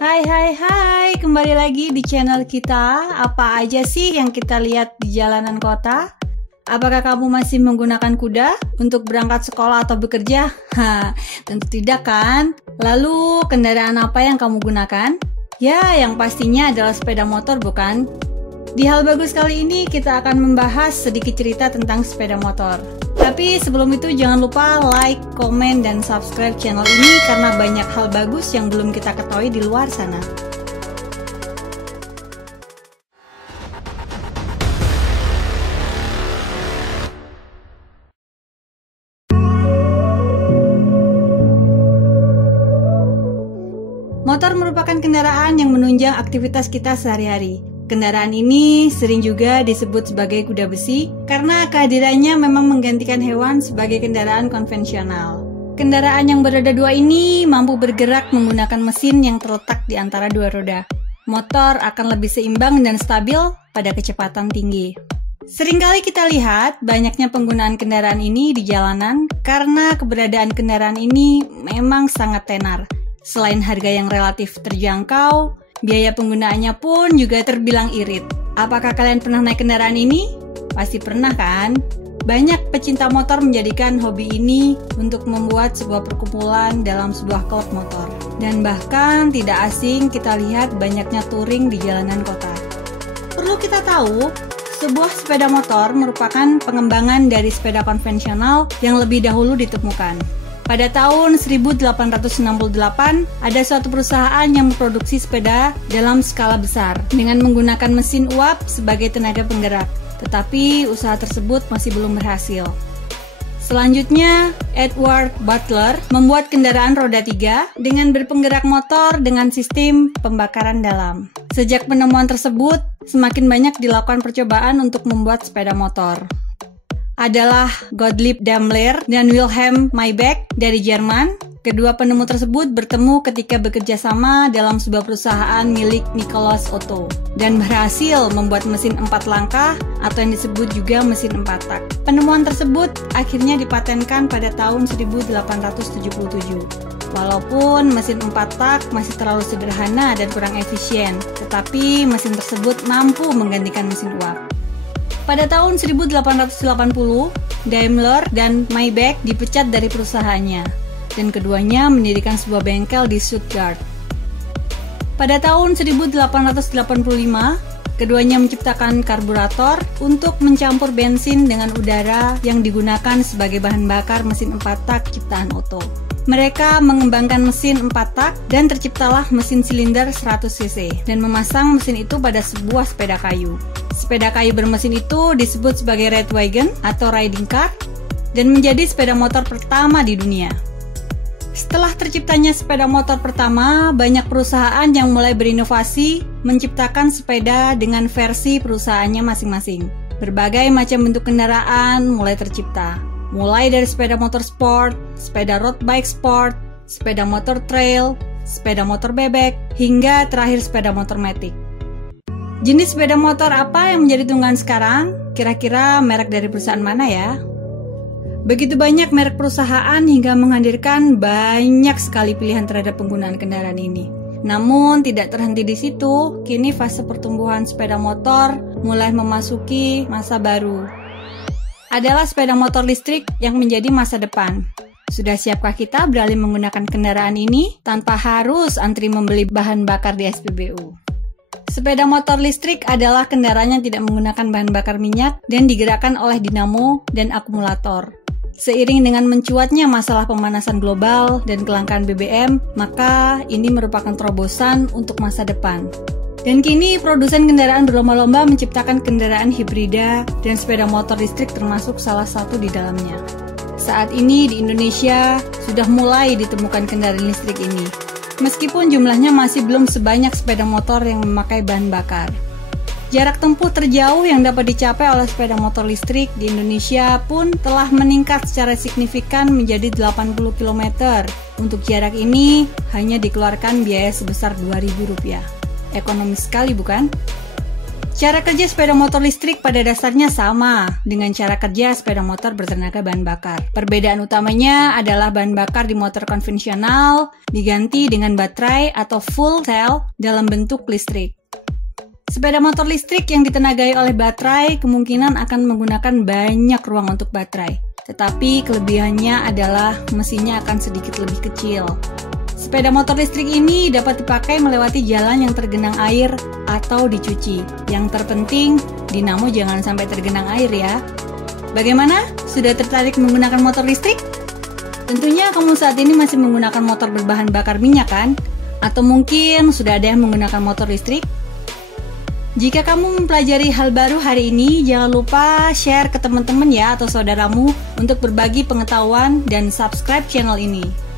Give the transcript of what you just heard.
Hai, kembali lagi di channel kita. Apa aja sih yang kita lihat di jalanan kota? Apakah kamu masih menggunakan kuda untuk berangkat sekolah atau bekerja? Tentu tidak kan? Lalu kendaraan apa yang kamu gunakan? Ya, yang pastinya adalah sepeda motor, bukan? Di Hal Bagus kali ini kita akan membahas sedikit cerita tentang sepeda motor. Tapi sebelum itu jangan lupa like, komen, dan subscribe channel ini karena banyak hal bagus yang belum kita ketahui di luar sana. Motor merupakan kendaraan yang menunjang aktivitas kita sehari-hari. Kendaraan ini sering juga disebut sebagai kuda besi karena kehadirannya memang menggantikan hewan sebagai kendaraan konvensional. Kendaraan yang beroda dua ini mampu bergerak menggunakan mesin yang terletak di antara dua roda. Motor akan lebih seimbang dan stabil pada kecepatan tinggi. Seringkali kita lihat banyaknya penggunaan kendaraan ini di jalanan karena keberadaan kendaraan ini memang sangat tenar. Selain harga yang relatif terjangkau, biaya penggunaannya pun juga terbilang irit. Apakah kalian pernah naik kendaraan ini? Pasti pernah kan? Banyak pecinta motor menjadikan hobi ini untuk membuat sebuah perkumpulan dalam sebuah klub motor. Dan bahkan tidak asing kita lihat banyaknya touring di jalanan kota. Perlu kita tahu, sebuah sepeda motor merupakan pengembangan dari sepeda konvensional yang lebih dahulu ditemukan. Pada tahun 1868, ada suatu perusahaan yang memproduksi sepeda dalam skala besar dengan menggunakan mesin uap sebagai tenaga penggerak. Tetapi usaha tersebut masih belum berhasil. Selanjutnya, Edward Butler membuat kendaraan roda 3 dengan berpenggerak motor dengan sistem pembakaran dalam. Sejak penemuan tersebut, semakin banyak dilakukan percobaan untuk membuat sepeda motor. Adalah Gottlieb Daimler dan Wilhelm Maybach dari Jerman. Kedua penemu tersebut bertemu ketika bekerja sama dalam sebuah perusahaan milik Nikolaus Otto dan berhasil membuat mesin 4 langkah atau yang disebut juga mesin 4 tak. Penemuan tersebut akhirnya dipatenkan pada tahun 1877. Walaupun mesin 4 tak masih terlalu sederhana dan kurang efisien, tetapi mesin tersebut mampu menggantikan mesin uap. Pada tahun 1880, Daimler dan Maybach dipecat dari perusahaannya, dan keduanya mendirikan sebuah bengkel di Stuttgart. Pada tahun 1885, keduanya menciptakan karburator untuk mencampur bensin dengan udara yang digunakan sebagai bahan bakar mesin 4 tak ciptaan Otto. Mereka mengembangkan mesin 4 tak dan terciptalah mesin silinder 100 cc dan memasang mesin itu pada sebuah sepeda kayu. Sepeda kayu bermesin itu disebut sebagai Red Wagon atau riding car dan menjadi sepeda motor pertama di dunia. Setelah terciptanya sepeda motor pertama, banyak perusahaan yang mulai berinovasi menciptakan sepeda dengan versi perusahaannya masing-masing. Berbagai macam bentuk kendaraan mulai tercipta. Mulai dari sepeda motor sport, sepeda road bike sport, sepeda motor trail, sepeda motor bebek, hingga terakhir sepeda motor matic. Jenis sepeda motor apa yang menjadi tunggangan sekarang? Kira-kira merek dari perusahaan mana ya? Begitu banyak merek perusahaan hingga menghadirkan banyak sekali pilihan terhadap penggunaan kendaraan ini. Namun tidak terhenti di situ, kini fase pertumbuhan sepeda motor mulai memasuki masa baru. Adalah sepeda motor listrik yang menjadi masa depan. Sudah siapkah kita beralih menggunakan kendaraan ini tanpa harus antri membeli bahan bakar di SPBU? Sepeda motor listrik adalah kendaraan yang tidak menggunakan bahan bakar minyak dan digerakkan oleh dinamo dan akumulator. Seiring dengan mencuatnya masalah pemanasan global dan kelangkaan BBM, maka ini merupakan terobosan untuk masa depan. Dan kini produsen kendaraan berlomba-lomba menciptakan kendaraan hibrida dan sepeda motor listrik termasuk salah satu di dalamnya. Saat ini di Indonesia sudah mulai ditemukan kendaraan listrik ini. Meskipun jumlahnya masih belum sebanyak sepeda motor yang memakai bahan bakar. Jarak tempuh terjauh yang dapat dicapai oleh sepeda motor listrik di Indonesia pun telah meningkat secara signifikan menjadi 80 km. Untuk jarak ini hanya dikeluarkan biaya sebesar Rp2.000. Ekonomis sekali bukan? Cara kerja sepeda motor listrik pada dasarnya sama dengan cara kerja sepeda motor bertenaga bahan bakar. Perbedaan utamanya adalah bahan bakar di motor konvensional diganti dengan baterai atau full cell dalam bentuk listrik. Sepeda motor listrik yang ditenagai oleh baterai kemungkinan akan menggunakan banyak ruang untuk baterai. Tetapi kelebihannya adalah mesinnya akan sedikit lebih kecil. Sepeda motor listrik ini dapat dipakai melewati jalan yang tergenang air atau dicuci. Yang terpenting, dinamo jangan sampai tergenang air ya. Bagaimana? Sudah tertarik menggunakan motor listrik? Tentunya kamu saat ini masih menggunakan motor berbahan bakar minyak kan? Atau mungkin sudah ada yang menggunakan motor listrik? Jika kamu mempelajari hal baru hari ini, jangan lupa share ke teman-teman ya atau saudaramu untuk berbagi pengetahuan dan subscribe channel ini.